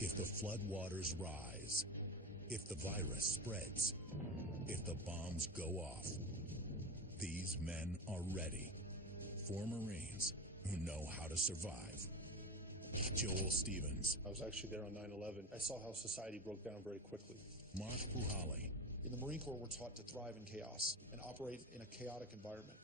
If the floodwaters rise, if the virus spreads, if the bombs go off, these men are ready. 4 Marines who know how to survive. Joel Stevens. I was actually there on 9/11. I saw how society broke down very quickly. Mark Puhali. In the Marine Corps, we're taught to thrive in chaos and operate in a chaotic environment.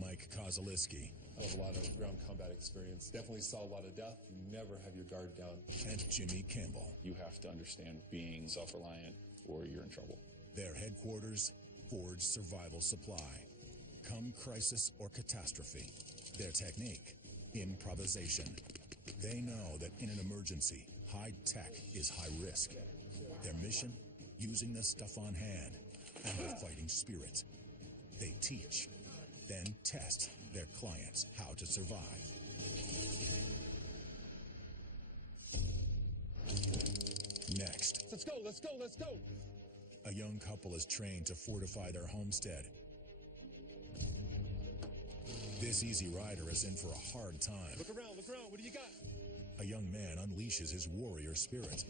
Mike Kozaliski. I have a lot of ground combat experience. Definitely saw a lot of death. You never have your guard down. And Jimmy Campbell. You have to understand being self-reliant or you're in trouble. Their headquarters, Forge Survival Supply. Come crisis or catastrophe, their technique, improvisation. They know that in an emergency, high tech is high risk. Their mission, using the stuff on hand and their fighting spirit. They teach, then test their clients how to survive. Next. Let's go, let's go, let's go. A young couple is trained to fortify their homestead. This Easy Rider is in for a hard time. Look around, what do you got? A young man unleashes his warrior spirit.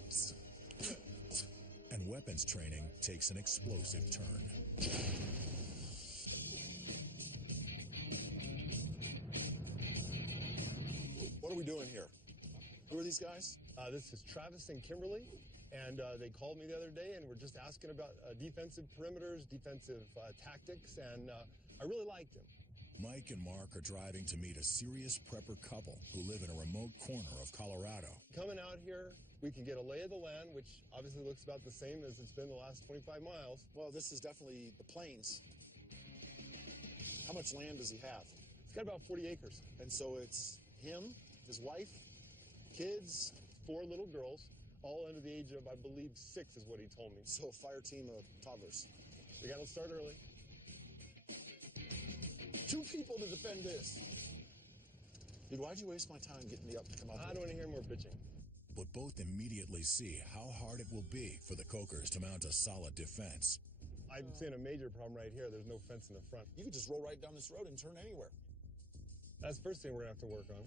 And weapons training takes an explosive turn. What are we doing here? Who are these guys? This is Travis and Kimberly, and they called me the other day and were just asking about defensive perimeters, defensive tactics, and I really liked them. Mike and Mark are driving to meet a serious prepper couple who live in a remote corner of Colorado. Coming out here, we can get a lay of the land, which obviously looks about the same as it's been the last 25 miles. Well, this is definitely the plains. How much land does he have? It's got about 40 acres. And so it's him, his wife, kids. 4 little girls, all under the age of, I believe, 6 is what he told me. So a fire team of toddlers. They got to start early. 2 people to defend this. Dude, why'd you waste my time getting me up to come out I don't want to hear more bitching. But both immediately see how hard it will be for the Cokers to mount a solid defense. I'm seeing a major problem right here. There's no fence in the front. You could just roll right down this road and turn anywhere. That's the first thing we're going to have to work on.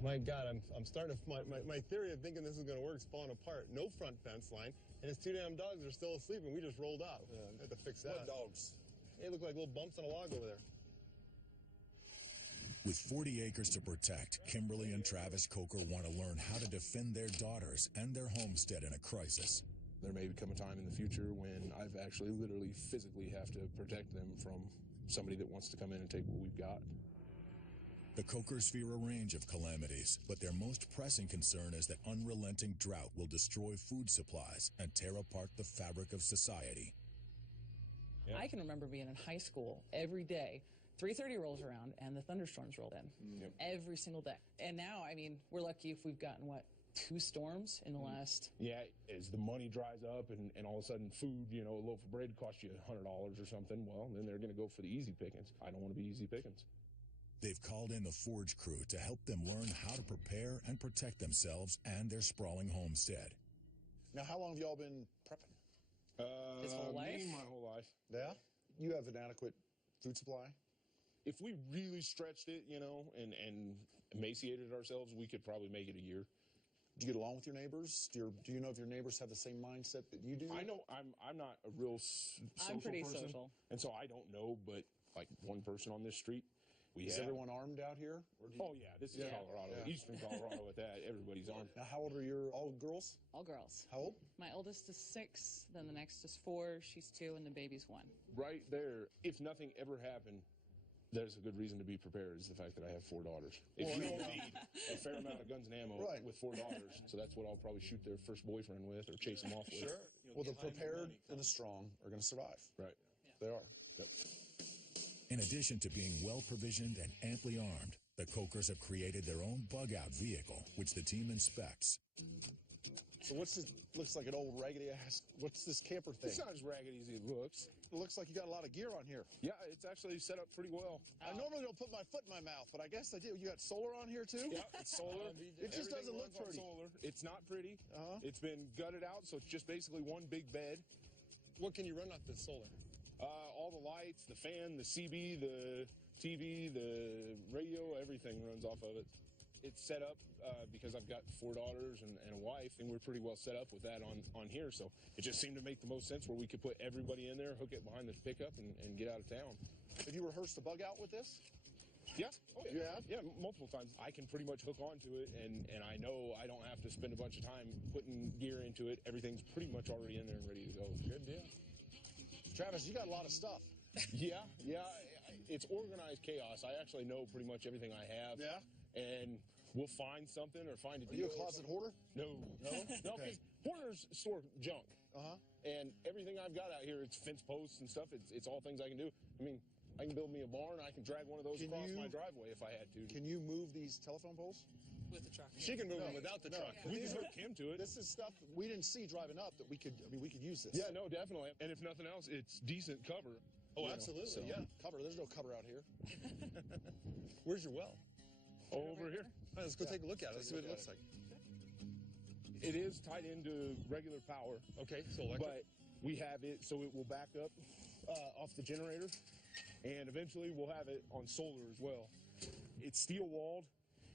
My God, I'm starting to, my theory of thinking this is going to work is falling apart. No front fence line, and his 2 damn dogs are still asleep, and we just rolled out. Yeah, I had to fix that. What dogs? They look like little bumps on a log over there. With 40 acres to protect, Kimberly and Travis Coker want to learn how to defend their daughters and their homestead in a crisis. There may come a time in the future when I've actually literally physically have to protect them from somebody that wants to come in and take what we've got. The Cokers fear a range of calamities, but their most pressing concern is that unrelenting drought will destroy food supplies and tear apart the fabric of society. Yeah. I can remember being in high school every day. 3:30 rolls around and the thunderstorms rolled in. Yep. Every single day. And now, I mean, we're lucky if we've gotten, what, 2 storms in the last... Yeah, as the money dries up and all of a sudden food, you know, a loaf of bread costs you $100 or something, well, then they're going to go for the easy pickings. I don't want to be easy pickings. They've called in the Forge crew to help them learn how to prepare and protect themselves and their sprawling homestead. Now, how long have y'all been prepping? His whole life? Me, my whole life. Yeah? You have an adequate food supply? If we really stretched it, you know, and emaciated ourselves, we could probably make it a year. Do you get along with your neighbors? Do you know if your neighbors have the same mindset that you do? I know I'm not a real social I'm pretty person, social. And so I don't know, but like one person on this street. Is everyone armed out here? Oh, yeah, this is Colorado, eastern Colorado at that. Everybody's armed. Now, how old are your all girls? All girls. How old? My oldest is 6, then the next is 4, she's 2, and the baby's 1. Right there, if nothing ever happened, there's a good reason to be prepared, is the fact that I have 4 daughters. If you don't need a fair amount of guns and ammo with 4 daughters, so that's what I'll probably shoot their first boyfriend with or chase them off with. Sure. Well, the prepared and the strong are going to survive. Right. Yeah. They are. Yep. In addition to being well-provisioned and amply armed, the Cokers have created their own bug-out vehicle, which the team inspects. So what's this? Looks like an old raggedy ass. What's this camper thing? It's not as raggedy as it looks. It looks like you got a lot of gear on here. Yeah, it's actually set up pretty well. I normally don't put my foot in my mouth, but I guess I do. You got solar on here too? Yeah, it's solar. It just doesn't look pretty. Solar. It's not pretty. It's been gutted out, so it's just basically one big bed. What can you run off this solar? All the lights, the fan, the CB, the TV, the radio, everything runs off of it. it's set up because I've got 4 daughters and a wife, and we're pretty well set up with that on here. So it just seemed to make the most sense where we could put everybody in there, hook it behind this pickup, and get out of town. Have you rehearsed the bug out with this? Yeah. Oh, yeah. You have? Yeah, multiple times. I can pretty much hook onto it, and I know I don't have to spend a bunch of time putting gear into it. Everything's pretty much already in there and ready to go. Good deal. Travis, you got a lot of stuff. Yeah. It's organized chaos. I actually know pretty much everything I have. Yeah? And we'll find something or find a Are deal. you a closet hoarder? No. No, because hoarders store junk. Uh-huh. And everything I've got out here, it's fence posts and stuff. It's all things I can do. I mean, I can build me a barn. I can drag one of those across my driveway if I had to. Can you move these telephone poles? With the truck. She can move them without the truck. Yeah. We can hook him to it. This is stuff that we didn't see driving up that we could use this. Yeah, no, definitely. And if nothing else, it's decent cover. Oh, You know, absolutely. so- Yeah. Cover. There's no cover out here. Where's your well? Over here. All right, let's go take a look at it. Let's see what it look looks like. It is tied into regular power, Okay, so electric. but we have it so it will back up off the generator, and eventually we'll have it on solar as well. It's steel walled.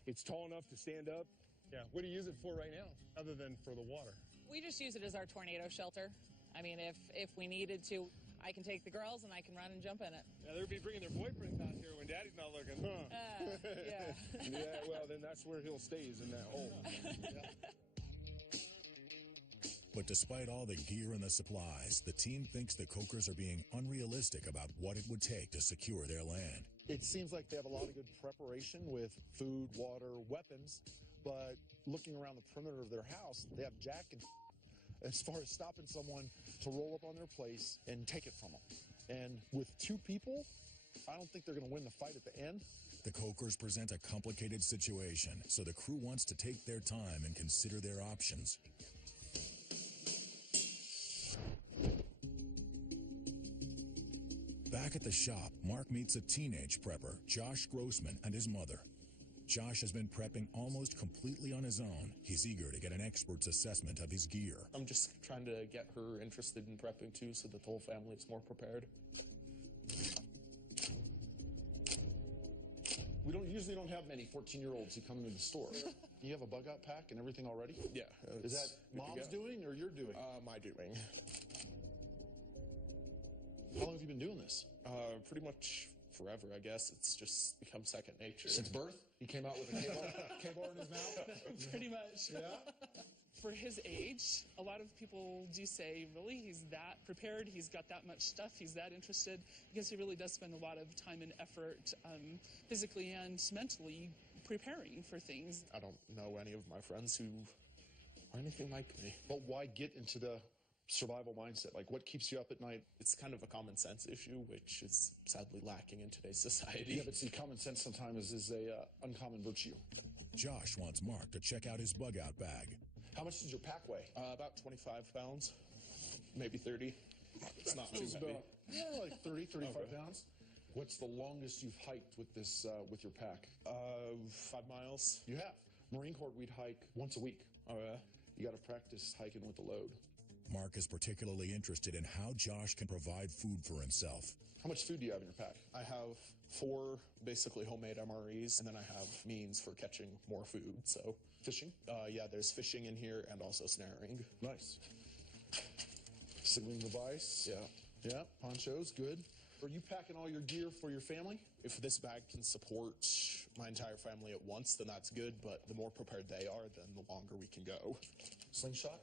It's tall enough to stand up. Yeah. What do you use it for right now, other than for the water? We just use it as our tornado shelter. I mean, if we needed to, I can take the girls and I can run and jump in it. Yeah, they'll be bringing their boyfriends out here when Daddy's not looking. Yeah. Yeah, well, then that's where he'll stay, is in that hole. But despite all the gear and the supplies, the team thinks the Kokers are being unrealistic about what it would take to secure their land. It seems like they have a lot of good preparation with food, water, weapons, but looking around the perimeter of their house, they have jack and as far as stopping someone to roll up on their place and take it from them. And with 2 people, I don't think they're going to win the fight at the end. The Kokers present a complicated situation, so the crew wants to take their time and consider their options. Back at the shop, Mark meets a teenage prepper, Josh Grossman, and his mother. Josh has been prepping almost completely on his own. He's eager to get an expert's assessment of his gear. I'm just trying to get her interested in prepping too, so that the whole family is more prepared. We usually don't have many 14-year-olds who come into the store. You have a bug out pack and everything already? Yeah. Is that mom's doing or you're doing? My doing. How long have you been doing this? Pretty much forever, I guess. It's just become second nature. Since birth? He came out with a K-bar in his mouth? Pretty much. Yeah? For his age, a lot of people do say, really, he's that prepared, he's got that much stuff, he's that interested, because he really does spend a lot of time and effort physically and mentally preparing for things. I don't know any of my friends who are anything like me. But why get into the survival mindset? Like, what keeps you up at night? It's kind of a common sense issue, which is sadly lacking in today's society. Yeah, but see, common sense sometimes is a uncommon virtue. Josh wants Mark to check out his bug out bag. How much does your pack weigh? About 25 pounds, maybe 30. It's not too heavy. Yeah, like 30, 35 pounds. What's the longest you've hiked with this, with your pack? 5 miles. You have. Marine Corps, we'd hike once a week. Oh, yeah? You got to practice hiking with the load. Mark is particularly interested in how Josh can provide food for himself. How much food do you have in your pack? I have 4 basically homemade MREs, and then I have means for catching more food, so. Fishing? Yeah, there's fishing in here and also snaring. Nice. Signaling device? Yeah. Yeah, ponchos, good. Are you packing all your gear for your family? If this bag can support my entire family at once, then that's good, but the more prepared they are, then the longer we can go. Slingshot?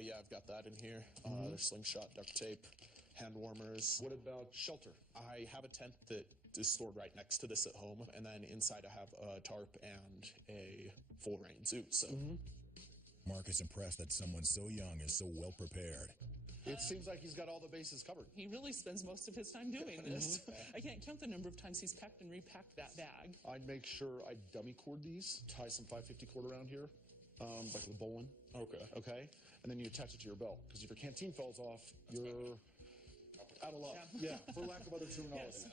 Yeah, I've got that in here. There's slingshot, duct tape, hand warmers. What about shelter? I have a tent that is stored right next to this at home, and then inside I have a tarp and a full rain suit, so. Mark is impressed that someone so young is so well prepared. It seems like he's got all the bases covered. He really spends most of his time doing this. I can't count the number of times he's packed and repacked that bag. I'd make sure I dummy cord these, tie some 550 cord around here, like the bowline. Okay. Okay? And then you attach it to your belt. Because if your canteen falls off, you're out of luck. Yeah, for lack of other terminology. Yes.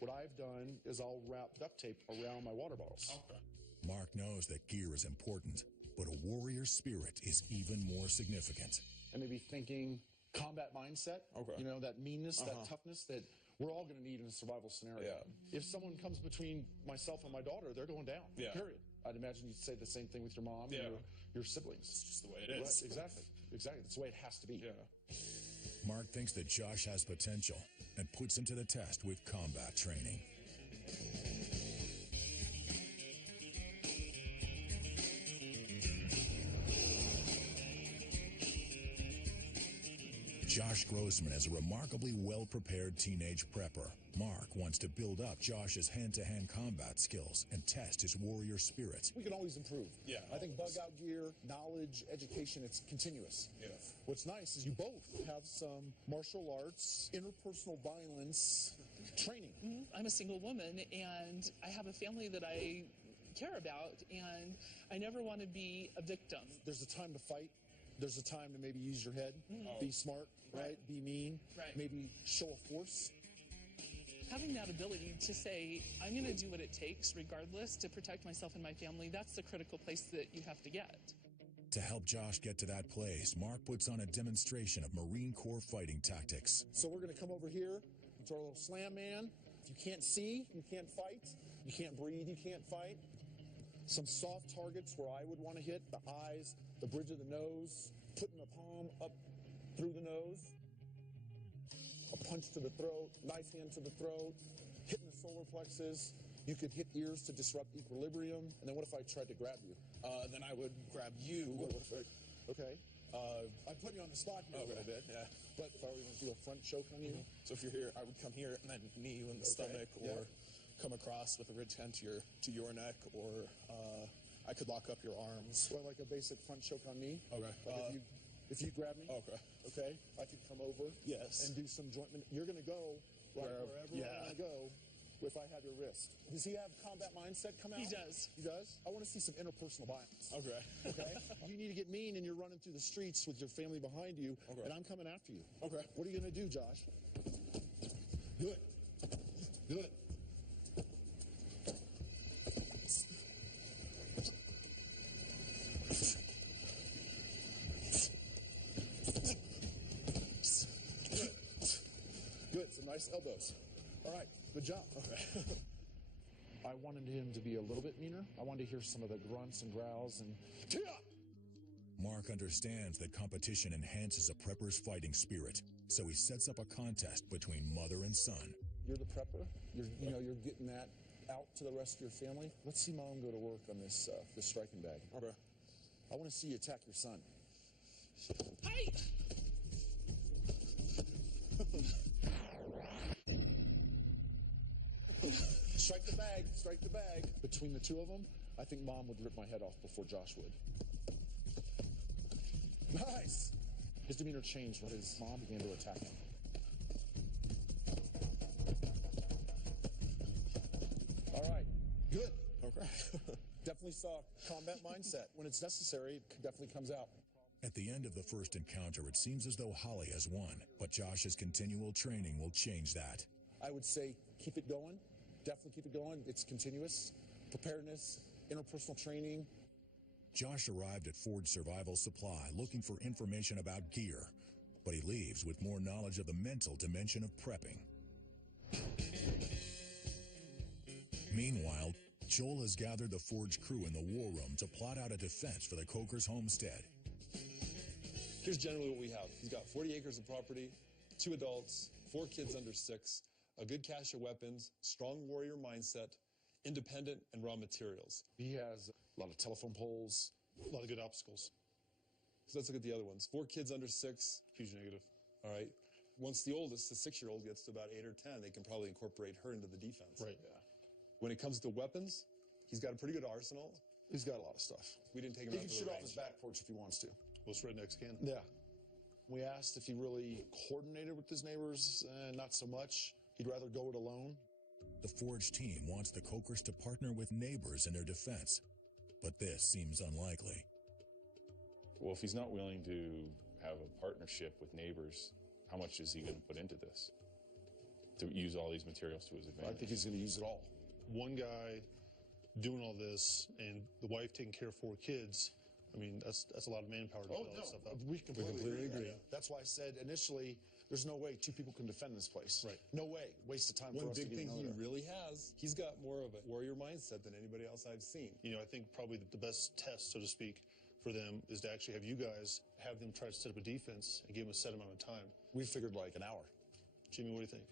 What I've done is I'll wrap duct tape around my water bottles. Okay. Mark knows that gear is important, but a warrior spirit is even more significant. And maybe thinking combat mindset. Okay. You know, that meanness, that toughness that we're all going to need in a survival scenario. Yeah. If someone comes between myself and my daughter, they're going down. Yeah. Period. I'd imagine you'd say the same thing with your mom and your siblings. It's just the way it Right, is. exactly. That's the way it has to be. Yeah. Mark thinks that Josh has potential and puts him to the test with combat training. Josh Grossman is a remarkably well-prepared teenage prepper. Mark wants to build up Josh's hand-to-hand combat skills and test his warrior spirit. We can always improve. Yeah, I think bug-out gear, knowledge, education, it's continuous. Yeah. What's nice is you both have some martial arts, interpersonal violence training. I'm a single woman, and I have a family that I care about, and I never want to be a victim. There's a time to fight. There's a time to maybe use your head, be smart, right? Be mean, maybe show a force. Having that ability to say, I'm going to do what it takes regardless to protect myself and my family, that's the critical place that you have to get. To help Josh get to that place, Mark puts on a demonstration of Marine Corps fighting tactics. So we're going to come over here to our little slam man. If you can't see, you can't fight. You can't breathe, you can't fight. Some soft targets where I would want to hit, the eyes, the bridge of the nose, putting the palm up through the nose. A punch to the throat, nice hand to the throat, hitting the solar plexus. You could hit ears to disrupt equilibrium. And then what if I tried to grab you? Then I would grab you. Okay. I'm putting you on the spot here a little bit. Yeah. But if I were going to do a front choke on you? So if you're here, I would come here and then knee you in the stomach, or come across with a ridge hand to your neck, or I could lock up your arms. Well, like a basic front choke on me? Okay. Like if you grab me? Okay. Okay. I could come over. Yes. And do some joint. You're going to go wherever I want to go if I have your wrist. Does he have combat mindset come out? He does. He does? I want to see some interpersonal violence. Okay. Okay? You need to get mean, and you're running through the streets with your family behind you, and I'm coming after you. Okay. What are you going to do, Josh? Good. Good. Good. Some nice elbows. All right. Good job. Okay. I wanted him to be a little bit meaner. I wanted to hear some of the grunts and growls and... Mark understands that competition enhances a prepper's fighting spirit, so he sets up a contest between mother and son. You're the prepper. You're getting that out to the rest of your family. Let's see Mom go to work on this striking bag. Okay. I want to see you attack your son. Hi! Strike the bag. Strike the bag. Between the two of them, I think Mom would rip my head off before Josh would. Nice! His demeanor changed when his mom began to attack him. All right. Good. Okay. Definitely saw combat mindset. When it's necessary, it definitely comes out. At the end of the first encounter, it seems as though Holly has won, but Josh's continual training will change that. I would say keep it going. Definitely keep it going. It's continuous. Preparedness, interpersonal training. Josh arrived at Ford Survival Supply looking for information about gear, but he leaves with more knowledge of the mental dimension of prepping. Meanwhile, Joel has gathered the Ford's crew in the war room to plot out a defense for the Coker's homestead. Here's generally what we have. He's got 40 acres of property, 2 adults, 4 kids under 6, a good cache of weapons, strong warrior mindset, independent, and raw materials. He has a lot of telephone poles, A lot of good obstacles. So let's look at the other ones. 4 kids under 6. Huge negative. All right. Once the oldest, the 6-year-old, gets to about 8 or 10, they can probably incorporate her into the defense. Right. Yeah. When it comes to weapons, he's got a pretty good arsenal. He's got a lot of stuff. We didn't take him He out can to the shoot off range. his back porch if he wants to. Most rednecks can. Yeah. We asked if he really coordinated with his neighbors. Not so much. He'd rather go it alone. The Forge team wants the Cokers to partner with neighbors in their defense, but this seems unlikely. Well, if he's not willing to have a partnership with neighbors, how much is he going to put into this to use all these materials to his advantage? I think he's going to use it all. One guy doing all this and the wife taking care of 4 kids, I mean, that's a lot of manpower to build all that stuff up. We completely agree. That's why I said initially there's no way two people can defend this place. Right. No way. Waste of time for One us to big get thing another. he really has, he's got more of a warrior mindset than anybody else I've seen. You know, I think probably the best test, so to speak, for them is to actually have you guys have them try to set up a defense and give them a set amount of time. We figured like an hour. Jimmy, what do you think?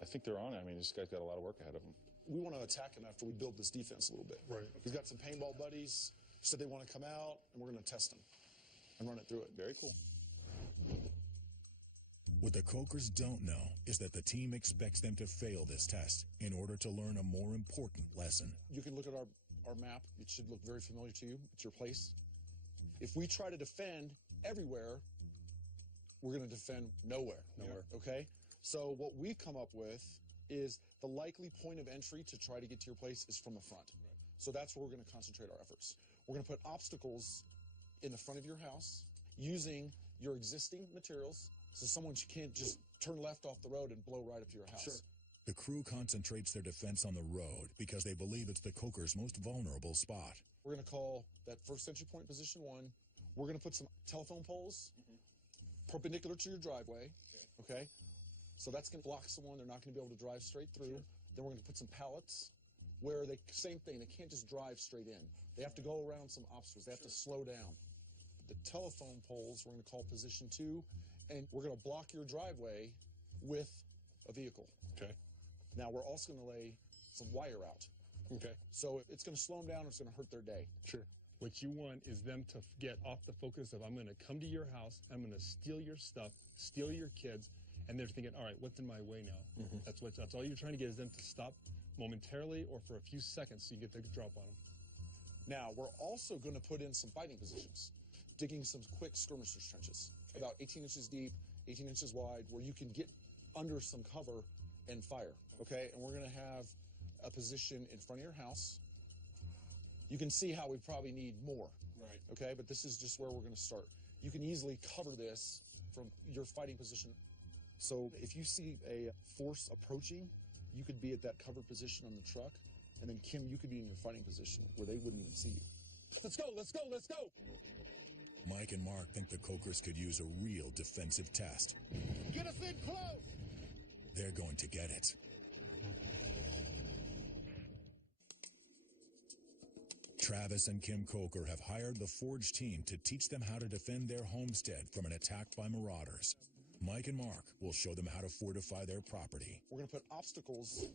I think they're on it. I mean, this guy's got a lot of work ahead of him. We want to attack him after we build this defense a little bit. Right. He's got some paintball buddies. Said they want to come out, and we're going to test them and run it through it. Very cool. What the Cokers don't know is that the team expects them to fail this test in order to learn a more important lesson. You can look at our map. It should look very familiar to you. It's your place. If we try to defend everywhere, we're going to defend nowhere. Okay? So what we've come up with is the likely point of entry to try to get to your place is from the front. So that's where we're going to concentrate our efforts. We're going to put obstacles in the front of your house using your existing materials, so someone can't just turn left off the road and blow right up to your house. Sure. The crew concentrates their defense on the road because they believe it's the Cokers' most vulnerable spot. We're going to call that first entry point position 1. We're going to put some telephone poles perpendicular to your driveway. Okay? So that's going to block someone. They're not going to be able to drive straight through. Then we're going to put some pallets where same thing, they can't just drive straight in. They have to go around some obstacles. They have to slow down. The telephone poles we're going to call position 2, and we're going to block your driveway with a vehicle. Okay. Now, we're also going to lay some wire out. Okay. So it's going to slow them down, or it's going to hurt their day. Sure. What you want is them to get off the focus of, I'm going to come to your house, I'm going to steal your stuff, steal your kids, and they're thinking, all right, what's in my way now? That's all you're trying to get is them to stop momentarily or for a few seconds so you get the drop on them. Now, we're also going to put in some fighting positions, digging some quick skirmishers trenches, about 18 inches deep, 18 inches wide, where you can get under some cover and fire, okay? And we're going to have a position in front of your house. You can see how we probably need more, okay? But this is just where we're going to start. You can easily cover this from your fighting position. So if you see a force approaching, you could be at that covered position on the truck, and then Kim, you could be in your fighting position where they wouldn't even see you. Let's go, let's go, let's go! Mike and Mark think the Cokers could use a real defensive test. Get us in close! They're going to get it. Travis and Kim Coker have hired the Forge team to teach them how to defend their homestead from an attack by marauders. Mike and Mark will show them how to fortify their property. We're going to put obstacles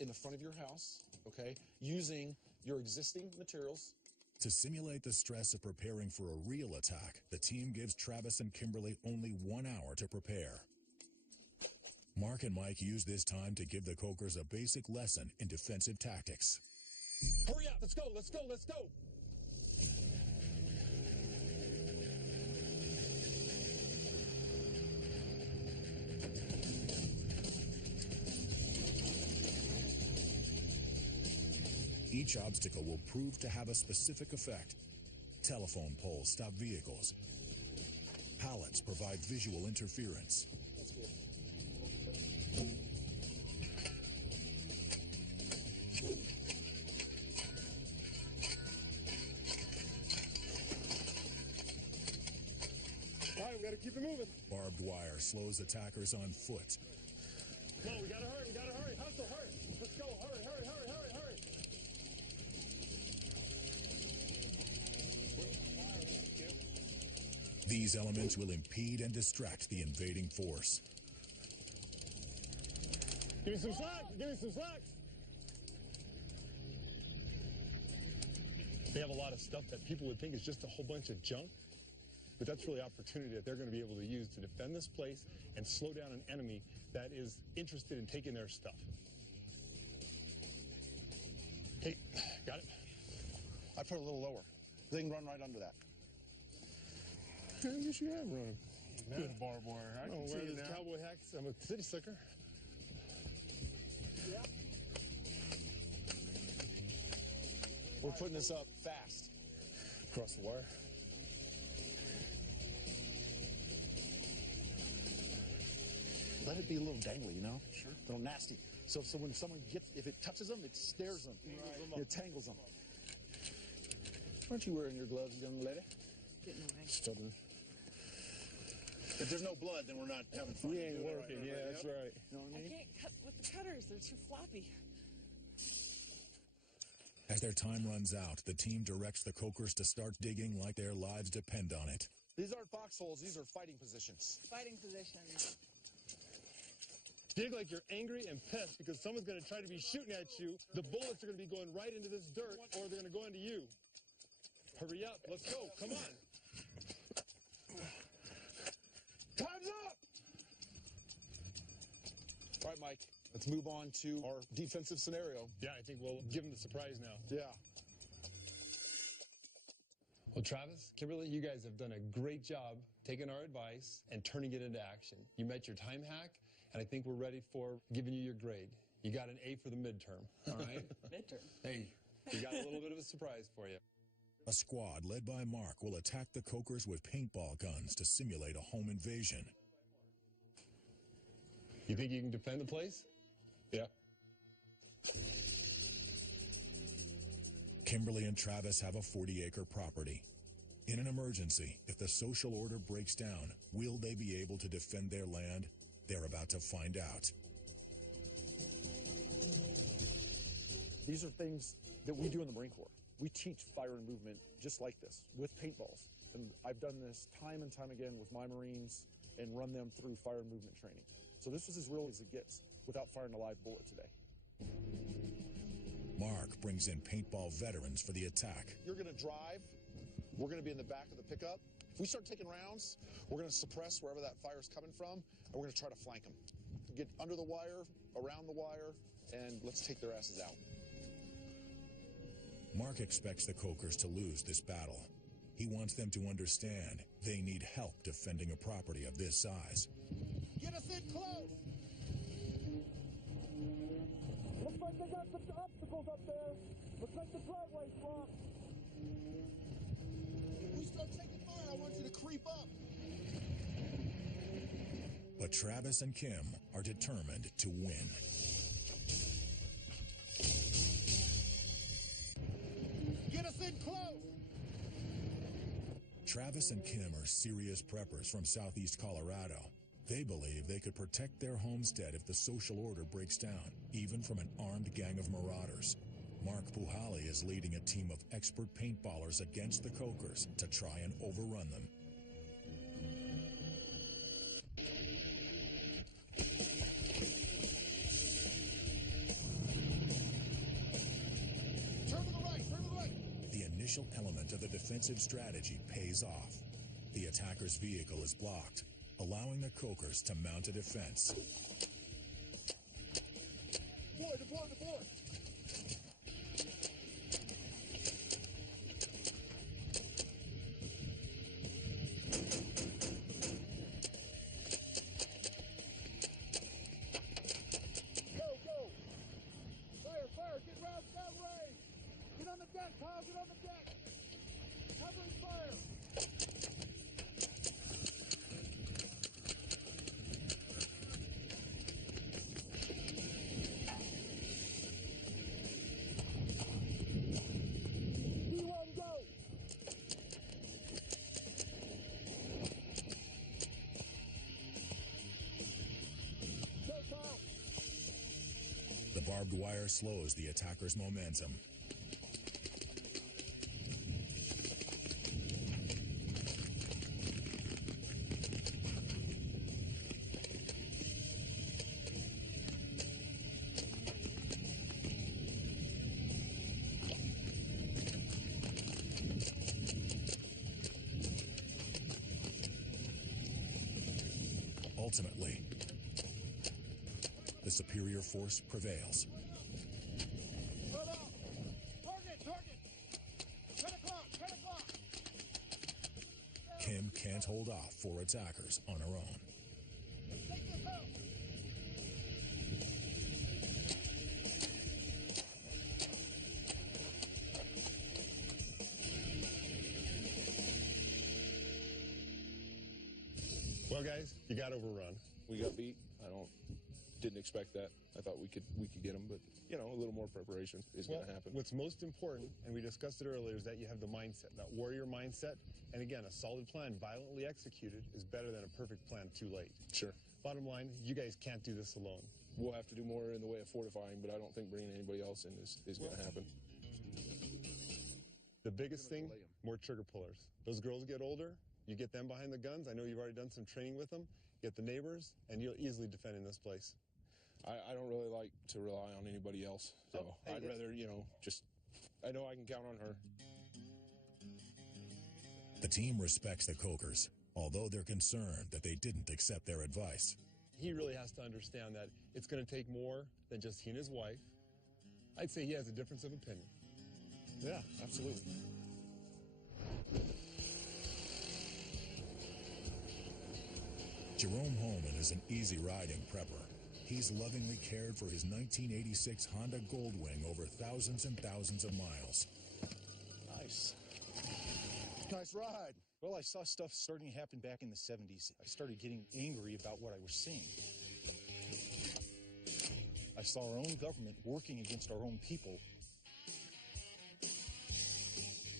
in the front of your house, okay, using your existing materials. To simulate the stress of preparing for a real attack, the team gives Travis and Kimberly only 1 hour to prepare. Mark and Mike use this time to give the Cokers a basic lesson in defensive tactics. Hurry up, let's go, let's go, let's go! Each obstacle will prove to have a specific effect. Telephone poles stop vehicles. Pallets provide visual interference. All right, we gotta keep it moving. Barbed wire slows attackers on foot. No, we gotta hurry, hustle, hurry. Let's go, hurry. These elements will impede and distract the invading force. Give me some slack, They have a lot of stuff that people would think is just a whole bunch of junk, but that's really opportunity that they're going to be able to use to defend this place and slow down an enemy that is interested in taking their stuff. Hey, got it? I put it a little lower. They can run right under that. Yes, you have run. Good barbed wire. I can see wear it this now. cowboy hats. I'm a city slicker. We're putting this up fast. Across the wire. Let it be a little dangly, you know? Sure. A little nasty. So when someone if it touches them, it scares them. Right. It tangles them. Aren't you wearing your gloves, young lady? Getting away. Stubborn. If there's no blood, then we're not having fun. We ain't Doing it working. right. Yeah, that's right. You know what I mean? I can't cut with the cutters. They're too floppy. As their time runs out, the team directs the Cokers to start digging like their lives depend on it. These aren't foxholes. These are fighting positions. Fighting positions. Dig like you're angry and pissed because someone's going to try to be shooting at you. The bullets are going to be going right into this dirt, or they're going to go into you. Hurry up. Let's go. Come on. Time's up! All right, Mike. Let's move on to our defensive scenario. Yeah, I think we'll give them the surprise now. Yeah. Well, Travis, Kimberly, you guys have done a great job taking our advice and turning it into action. You met your time hack, and I think we're ready for giving you your grade. You got an A for the midterm, all right? Midterm. Hey, we got a little bit of a surprise for you. A squad led by Mark will attack the Cokers with paintball guns to simulate a home invasion. You think you can defend the place? Yeah. Kimberly and Travis have a 40-acre property. In an emergency, if the social order breaks down, will they be able to defend their land? They're about to find out. These are things that we do in the Marine Corps. We teach fire and movement just like this, with paintballs. And I've done this time and time again with my Marines and run them through fire and movement training. So this is as real as it gets without firing a live bullet today. Mark brings in paintball veterans for the attack. You're going to drive. We're going to be in the back of the pickup. If we start taking rounds, we're going to suppress wherever that fire is coming from, and we're going to try to flank them. Get under the wire, around the wire, and let's take their asses out. Mark expects the Cokers to lose this battle. He wants them to understand they need help defending a property of this size. Get us in close! Looks like they got some obstacles up there. Looks like the driveway's blocked. If we start taking fire, I want you to creep up. But Travis and Kim are determined to win. Get us in close! Travis and Kim are serious preppers from southeast Colorado. They believe they could protect their homestead if the social order breaks down, even from an armed gang of marauders. Mark Puhali is leading a team of expert paintballers against the Cokers to try and overrun them. Turn to the right, turn to the right. The initial element of the defensive strategy pays off. The attacker's vehicle is blocked, allowing the Cokers to mount a defense. Deploy! Go! Fire! Get round that way! Get on the deck, Kyle! Get on the deck! Covering fire! D1, go! Go, Kyle! The barbed wire slows the attacker's momentum. Ultimately, the superior force prevails. Target! 10 o'clock! Kim can't hold off 4 attackers on her own. Take this out! Well, guys, you got overrun. We got beat. I don't didn't expect that. I thought we could get them, but you know, a little more preparation is going to happen. What's most important, and we discussed it earlier, is that you have the mindset, that warrior mindset. And again, a solid plan violently executed is better than a perfect plan too late. Sure. Bottom line, you guys can't do this alone. We'll have to do more in the way of fortifying, but I don't think bringing anybody else in is going to happen. The biggest thing, more trigger pullers. Those girls get older, you get them behind the guns. I know you've already done some training with them. Get the neighbors, and you'll easily defend in this place. I don't really like to rely on anybody else, so I'd rather, you know, I know I can count on her. The team respects the Cokers, although they're concerned that they didn't accept their advice. He really has to understand that it's going to take more than just he and his wife. I'd say he has a difference of opinion. Yeah, absolutely. Jerome Holman is an easy riding prepper. He's lovingly cared for his 1986 Honda Goldwing over thousands and thousands of miles. Nice. Nice ride. Well, I saw stuff starting to happen back in the 70s. I started getting angry about what I was seeing. I saw our own government working against our own people.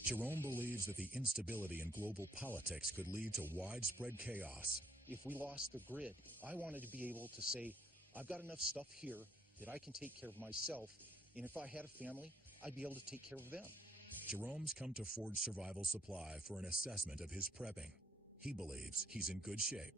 Jerome believes that the instability in global politics could lead to widespread chaos. If we lost the grid, I wanted to be able to say, I've got enough stuff here that I can take care of myself, and if I had a family, I'd be able to take care of them. Jerome's come to Ford Survival Supply for an assessment of his prepping. He believes he's in good shape.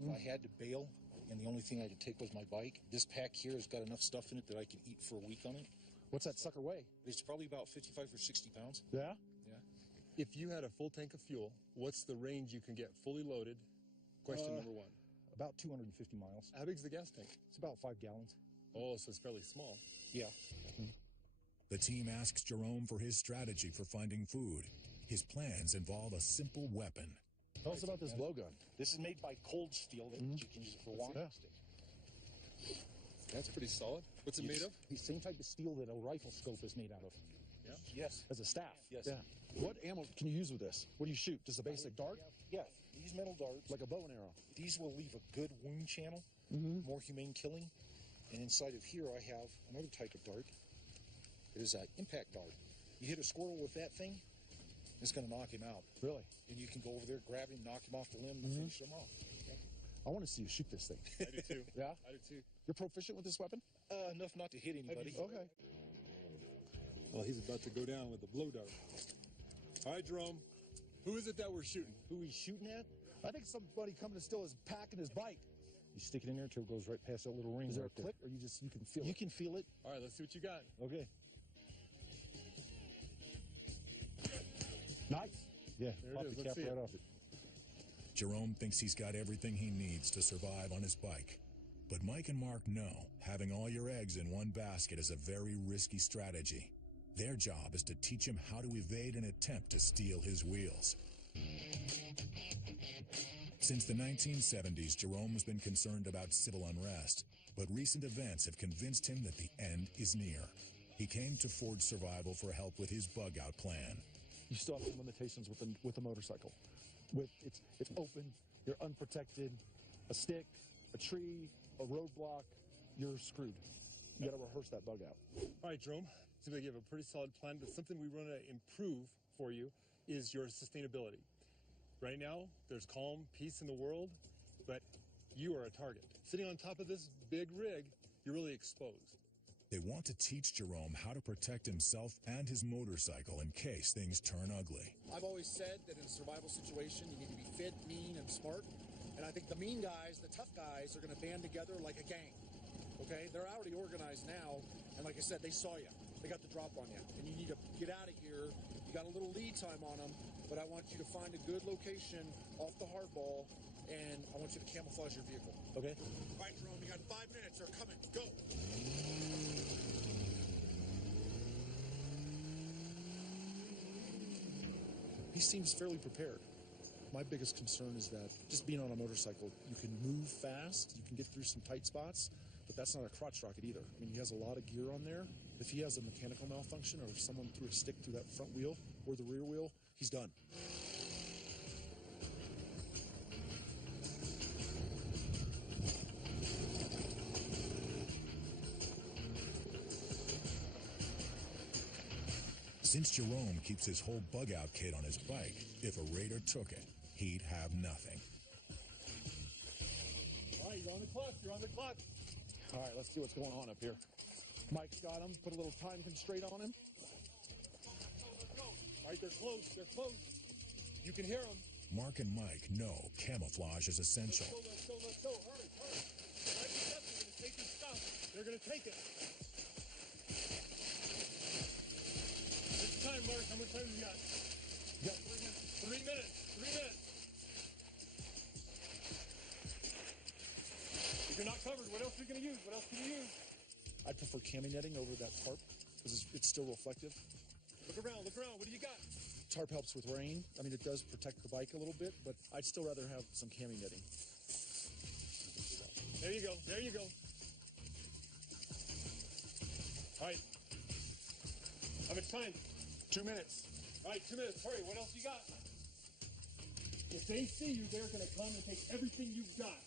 If I had to bail, and the only thing I could take was my bike, this pack here has got enough stuff in it that I can eat for a week on it. What's that sucker weigh? It's probably about 55 or 60 pounds. Yeah? Yeah. If you had a full tank of fuel, what's the range you can get fully loaded? Question number one. About 250 miles. How big's the gas tank? It's about 5 gallons. Oh, so it's fairly small. Yeah. The team asks Jerome for his strategy for finding food. His plans involve a simple weapon. Tell us about this blowgun. This is made by Cold Steel that you can use it for walking stick. That's pretty solid. What's it made of? The same type of steel that a rifle scope is made out of. Yeah. Yes. As a staff? Yes. Yeah. What ammo can you use with this? What do you shoot? Just a basic dart? Yeah. These metal darts. Like a bow and arrow. These will leave a good wound channel, more humane killing. And inside of here I have another type of dart. It is an impact dart. You hit a squirrel with that thing, it's going to knock him out. Really? And you can go over there, grab him, knock him off the limb, and finish him off. Okay? I want to see you shoot this thing. I do too. Yeah? I do too. You're proficient with this weapon? Enough not to hit anybody. Okay. Well, he's about to go down with the blow dart. All right, Jerome. Who is it that we're shooting? Who he's shooting at? I think somebody coming to steal his pack and his bike. You stick it in there until it goes right past that little ring. Is there right a click, or you can feel it? You can feel it. All right, let's see what you got. Okay. Nice. Yeah, There pop it is. the Let's cap see right it. off it. Jerome thinks he's got everything he needs to survive on his bike. But Mike and Mark know having all your eggs in one basket is a very risky strategy. Their job is to teach him how to evade an attempt to steal his wheels. Since the 1970s, Jerome has been concerned about civil unrest, but recent events have convinced him that the end is near. He came to Ford Survival for help with his bug-out plan. You still have some limitations with the motorcycle. It's open, you're unprotected, a stick, a tree, a roadblock, you're screwed. You got to rehearse that bug out. All right, Jerome. Seems like you have a pretty solid plan, but something we want to improve for you is your sustainability. Right now, there's calm, peace in the world, but you are a target. Sitting on top of this big rig, you're really exposed. They want to teach Jerome how to protect himself and his motorcycle in case things turn ugly. I've always said that in a survival situation, you need to be fit, mean, and smart. And I think the mean guys, the tough guys, are going to band together like a gang. Okay? They're already organized now. And like I said, they saw you. They got the drop on you. And you need to get out of here. You got a little lead time on them. But I want you to find a good location off the hardball. And I want you to camouflage your vehicle. Okay? All right, Jerome, you got 5 minutes. They're coming. Go. He seems fairly prepared. My biggest concern is that just being on a motorcycle, you can move fast, you can get through some tight spots, but that's not a crotch rocket either. I mean, he has a lot of gear on there. If he has a mechanical malfunction or if someone threw a stick through that front wheel or the rear wheel, he's done. Since Jerome keeps his whole bug-out kit on his bike, if a raider took it, he'd have nothing. All right, you're on the clock. You're on the clock. All right, let's see what's going on up here. Mike's got him. Put a little time constraint on him. Let's go. All right, they're close. They're close. You can hear them. Mark and Mike know camouflage is essential. Let's go. Hurry. Right step, they're going to take your stuff. They're going to take it. It's time, Mark. How much time you got? You got 3 minutes. 3 minutes. 3 minutes. If you're not covered, what else are you going to use? What else can you use? I prefer cami netting over that tarp because it's still reflective. Look around. What do you got? Tarp helps with rain. I mean, it does protect the bike a little bit, but I'd still rather have some cami netting. There you go. All right. How much time? 2 minutes. All right, 2 minutes. Hurry. What else you got? If they see you, they're going to come and take everything you've got.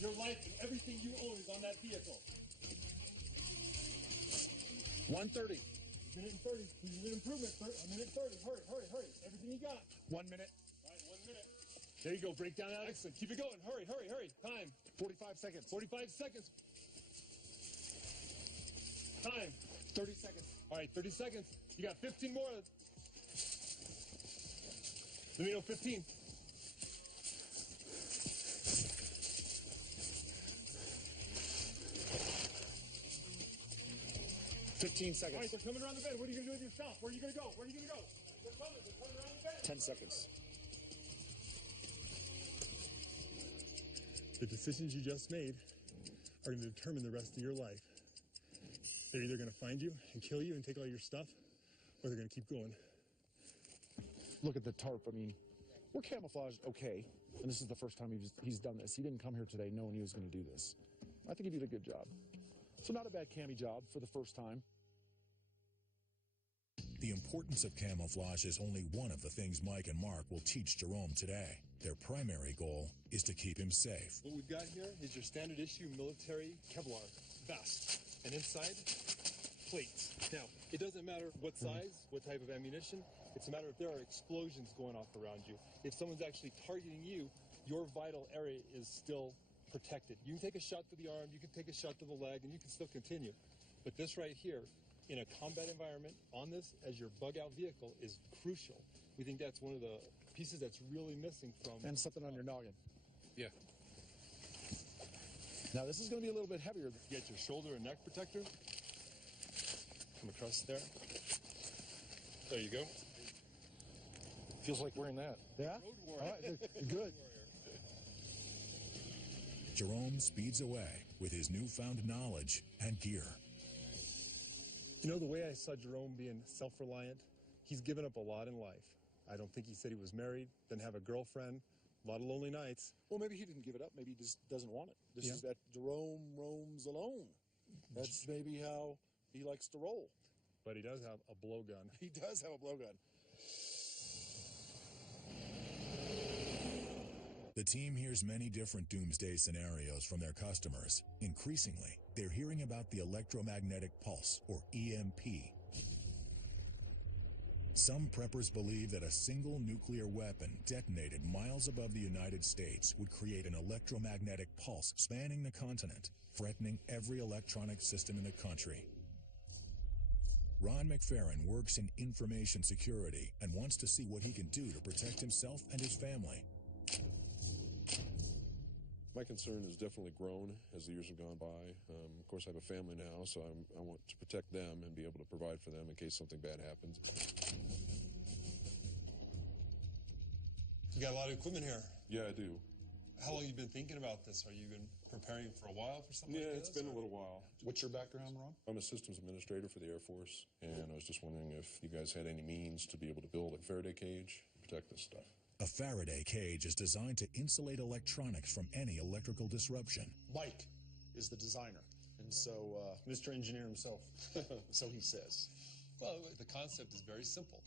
Your life and everything you own is on that vehicle. 1:30. Minute and 30. You need improvement. A minute 30. Hurry. Everything you got. 1 minute. All right, 1 minute. There you go. Break down that. Excellent. Keep it going. Hurry. Time. 45 seconds. 45 seconds. Time. 30 seconds. All right, 30 seconds. You got 15 more. Let me know 15. Seconds. All right, they're coming around the bend. What are you going to do with your stuff? Where are you going to go? They're coming around the bend. 10 seconds. The decisions you just made are going to determine the rest of your life. They're either going to find you and kill you and take all your stuff, or they're going to keep going. Look at the tarp. I mean, we're camouflaged okay, and this is the first time he's done this. He didn't come here today knowing he was going to do this. I think he did a good job. So not a bad cami job for the first time. The importance of camouflage is only one of the things Mike and Mark will teach Jerome today. Their primary goal is to keep him safe. What we've got here is your standard issue military Kevlar vest. And inside, plates. Now, it doesn't matter what size, what type of ammunition. It's a matter if there are explosions going off around you. If someone's actually targeting you, your vital area is still protected. You can take a shot to the arm, you can take a shot to the leg, and you can still continue. But this right here, in a combat environment, on this as your bug-out vehicle, is crucial. We think that's one of the pieces that's really missing from... And something on your noggin. Yeah. Now, this is going to be a little bit heavier. You get your shoulder and neck protector. Come across there. There you go. Feels like wearing that. Yeah? Road warrior. All right, good. Jerome speeds away with his newfound knowledge and gear. You know, the way I saw Jerome being self-reliant, he's given up a lot in life. I don't think he said he was married, didn't have a girlfriend, a lot of lonely nights. Well, maybe he didn't give it up. Maybe he just doesn't want it. This is that Jerome roams alone. That's maybe how he likes to roll. But he does have a blowgun. He does have a blowgun. The team hears many different doomsday scenarios from their customers. Increasingly, they're hearing about the electromagnetic pulse, or EMP. Some preppers believe that a single nuclear weapon detonated miles above the United States would create an electromagnetic pulse spanning the continent, threatening every electronic system in the country. Ron McFerrin works in information security and wants to see what he can do to protect himself and his family. My concern has definitely grown as the years have gone by. Of course, I have a family now, so I want to protect them and be able to provide for them in case something bad happens. You got a lot of equipment here. Yeah, I do. How long have you been thinking about this? Are you been preparing for a while for something like this? Yeah, it's been a little while. What's your background, Ron? I'm a systems administrator for the Air Force, and I was just wondering if you guys had any means to be able to build a Faraday cage and protect this stuff. A Faraday cage is designed to insulate electronics from any electrical disruption. Mike is the designer, and so... Mr. Engineer himself. So he says. Well, the concept is very simple.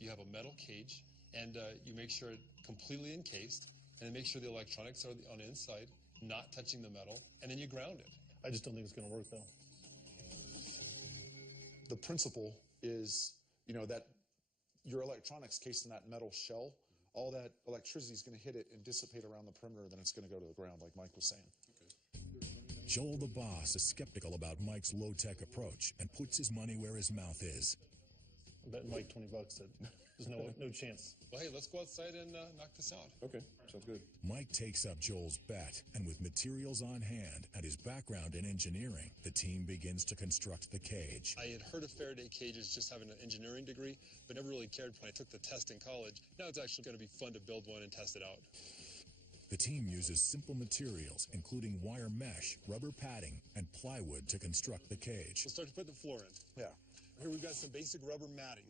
You have a metal cage, and you make sure it's completely encased, and then make sure the electronics are on the inside, not touching the metal, and then you ground it. I just don't think it's going to work, though. The principle is, that your electronics cased in that metal shell, all that electricity is going to hit it and dissipate around the perimeter, then it's going to go to the ground, like Mike was saying. Joel the boss is skeptical about Mike's low-tech approach and puts his money where his mouth is. I'm betting Mike $20 that there's no chance. Well, hey, let's go outside and knock this out. Okay, sounds good. Mike takes up Joel's bet, and with materials on hand and his background in engineering, the team begins to construct the cage. I had heard of Faraday cages just having an engineering degree, but never really cared when I took the test in college. Now it's actually going to be fun to build one and test it out. The team uses simple materials, including wire mesh, rubber padding, and plywood to construct the cage. We'll start to put the floor in. Yeah. Here we've got some basic rubber matting.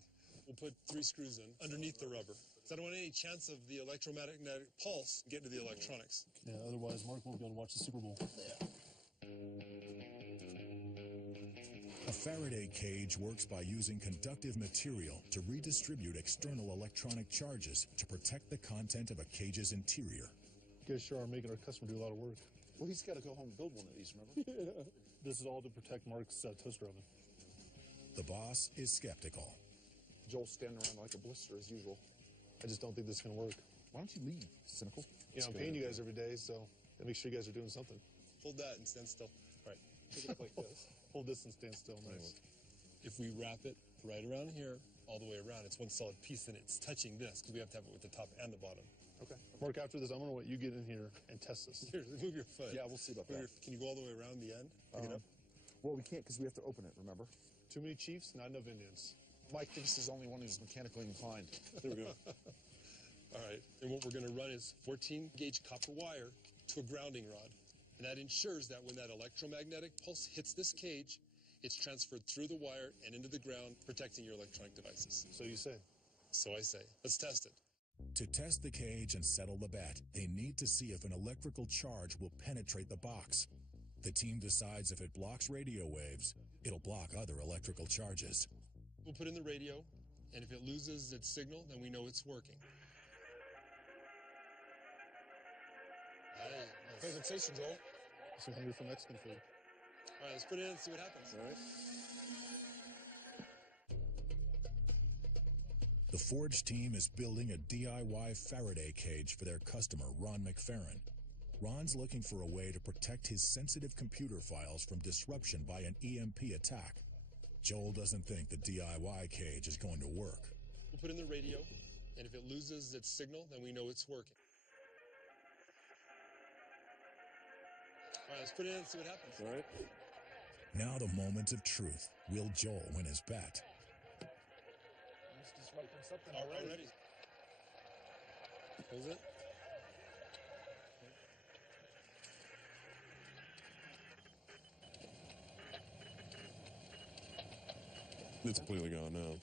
We'll put 3 screws in underneath the rubber. So I don't want any chance of the electromagnetic pulse getting to the electronics. Yeah, otherwise Mark won't be able to watch the Super Bowl. A Faraday cage works by using conductive material to redistribute external electronic charges to protect the content of a cage's interior. You guys sure are making our customer do a lot of work. Well, he's got to go home and build one of these, remember? Yeah. This is all to protect Mark's toaster oven. The boss is skeptical. Joel's standing around like a blister as usual. I just don't think this is going to work. Why don't you leave, cynical? I'm paying you guys every day, so make sure you guys are doing something. Hold that and stand still. All right. Pick it up like this. Hold this and stand still. Nice. If we wrap it right around here, all the way around, it's one solid piece, and it's touching this, because we have to have it with the top and the bottom. Okay. Mark, after this, I'm going to let you get in here and test this. Here, move your foot. Yeah, we'll see about that. Can you go all the way around the end? Pick it up. Well, we can't because we have to open it, remember? Too many Chiefs, not enough Indians. Mike thinks he's the only one who's mechanically inclined. There we go. All right. And what we're going to run is 14-gauge copper wire to a grounding rod. And that ensures that when that electromagnetic pulse hits this cage, it's transferred through the wire and into the ground, protecting your electronic devices. So you say? So I say. Let's test it. To test the cage and settle the bet, they need to see if an electrical charge will penetrate the box. The team decides if it blocks radio waves, it'll block other electrical charges. We'll put in the radio, and if it loses its signal, then we know it's working. Hey, presentation, Joel. So hungry for Mexican food. All right, let's put it in and see what happens. All right. The Forge team is building a DIY Faraday cage for their customer, Ron McFerrin. Ron's looking for a way to protect his sensitive computer files from disruption by an EMP attack. Joel doesn't think the DIY cage is going to work. We'll put in the radio, and if it loses its signal, then we know it's working. All right, let's put it in and see what happens. All right. Now the moment of truth. Will Joel win his bet? All right, ready. Hold it. It's completely gone now.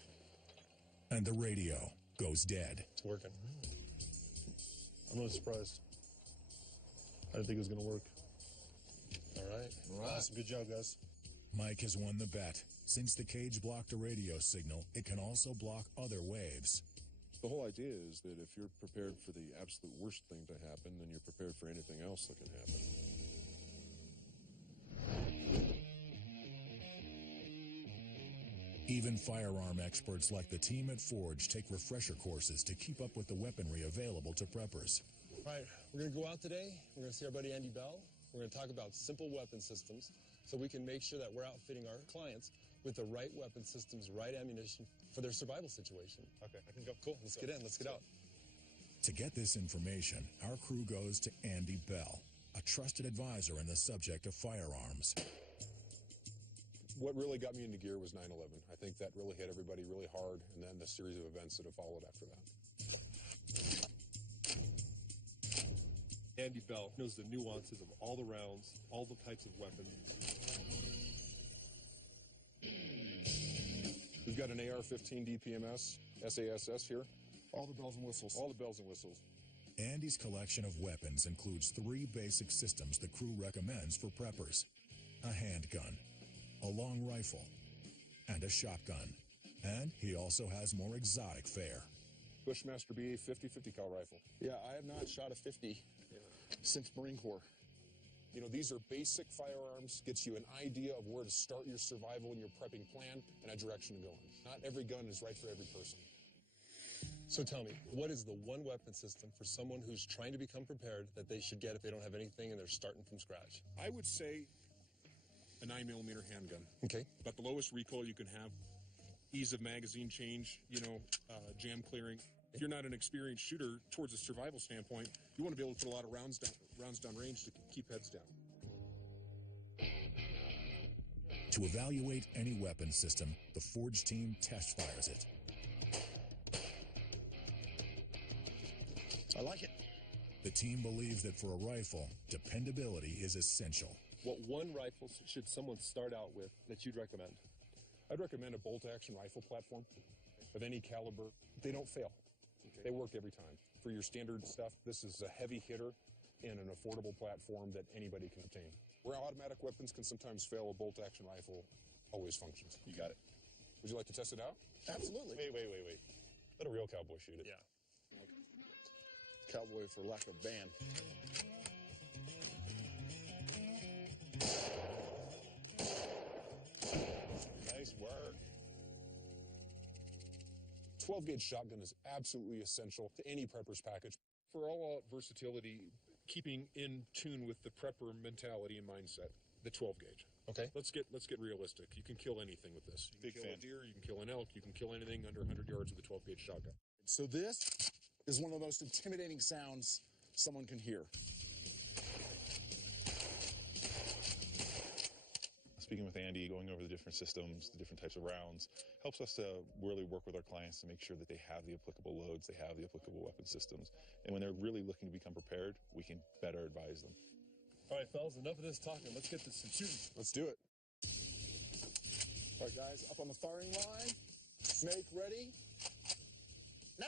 And the radio goes dead. It's working. I'm not surprised. I didn't think it was going to work. All right. Awesome. Good job, guys. Mike has won the bet. Since the cage blocked a radio signal, it can also block other waves. The whole idea is that if you're prepared for the absolute worst thing to happen, then you're prepared for anything else that can happen. Even firearm experts like the team at Forge take refresher courses to keep up with the weaponry available to preppers. All right, we're going to go out today. We're going to see our buddy Andy Bell. We're going to talk about simple weapon systems so we can make sure that we're outfitting our clients with the right weapon systems, right ammunition for their survival situation. Okay, I can go. Cool, let's get in, let's get out. To get this information, our crew goes to Andy Bell, a trusted advisor in the subject of firearms. What really got me into gear was 9/11. I think that really hit everybody really hard, and then the series of events that have followed after that. Andy Bell knows the nuances of all the rounds, all the types of weapons. We've got an AR-15 DPMS, SASS here. All the bells and whistles. All the bells and whistles. Andy's collection of weapons includes 3 basic systems the crew recommends for preppers: a handgun, a long rifle, and a shotgun. And he also has more exotic fare. Bushmaster BA-50 50 cal rifle. Yeah, I have not shot a 50 since Marine Corps. You know, these are basic firearms, gets you an idea of where to start your survival and your prepping plan and a direction to go in. Not every gun is right for every person. So tell me, what is the one weapon system for someone who's trying to become prepared that they should get if they don't have anything and they're starting from scratch? I would say a 9mm handgun. Okay. But the lowest recoil you can have, ease of magazine change, jam clearing. If you're not an experienced shooter towards a survival standpoint, you want to be able to put a lot of rounds down range to keep heads down. To evaluate any weapon system, the Forge team test fires it. I like it. The team believes that for a rifle, dependability is essential. What one rifle should someone start out with that you'd recommend? I'd recommend a bolt-action rifle platform of any caliber. They don't fail. They work every time. For your standard stuff, this is a heavy hitter and an affordable platform that anybody can obtain. Where automatic weapons can sometimes fail, a bolt-action rifle always functions. You got it. Would you like to test it out? Absolutely. Wait. Let a real cowboy shoot it. Yeah. Cowboy for lack of band. Nice work. 12-gauge shotgun is absolutely essential to any prepper's package. For all-out versatility, keeping in tune with the prepper mentality and mindset, the 12-gauge. Okay. Let's get realistic. You can kill anything with this. You can kill a deer, you can kill an elk, you can kill anything under 100 yards with a 12-gauge shotgun. So this is one of the most intimidating sounds someone can hear. Speaking with Andy, going over the different systems, the different types of rounds, helps us to really work with our clients to make sure that they have the applicable loads, they have the applicable weapon systems. And when they're really looking to become prepared, we can better advise them. All right, fellas, enough of this talking. Let's get this some shooting. Let's do it. All right, guys, up on the firing line. Make ready. Now!